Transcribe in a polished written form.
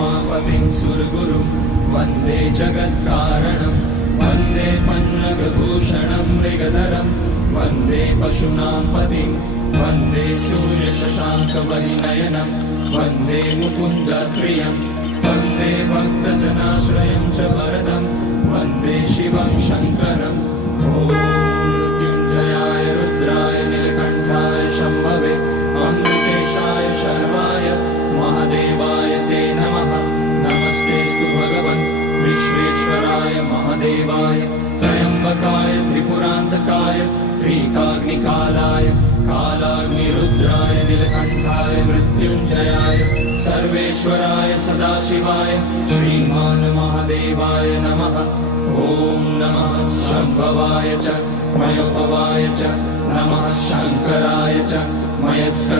उमापतिं सुरगुरुं वन्दे जगत्कारणं वन्दे पन्नगभूषणं मृगधरं वन्दे पशूनां पतिं वन्दे सूर्यशशाङ्कवलिनयनं वन्दे मुकुन्दप्रियं वन्दे भक्तजनाश्रयं च वरदं वन्दे शिवं शङ्करम् ॐ मृत्युञ्जयाय रुद्राय नीलकण्ठाय शम्भवे अमृतेशाय शर्वाय महादेवाय ते नमः। नमस्तेऽस्तु भगवन् विश्वेश्वराय महादेवाय त्र्यम्बकाय त्रिपुरान्तकाय त्रिकाग्निकालाय कालाग्निरुद्राय नीलकण्ठाय मृत्युञ्जयाय सर्वेश्वराय सदाशिवाय श्रीमान् महादेवाय नमः। ॐ नमः शम्भवाय च मयोभवाय च नमः शङ्कराय च मयस्कराय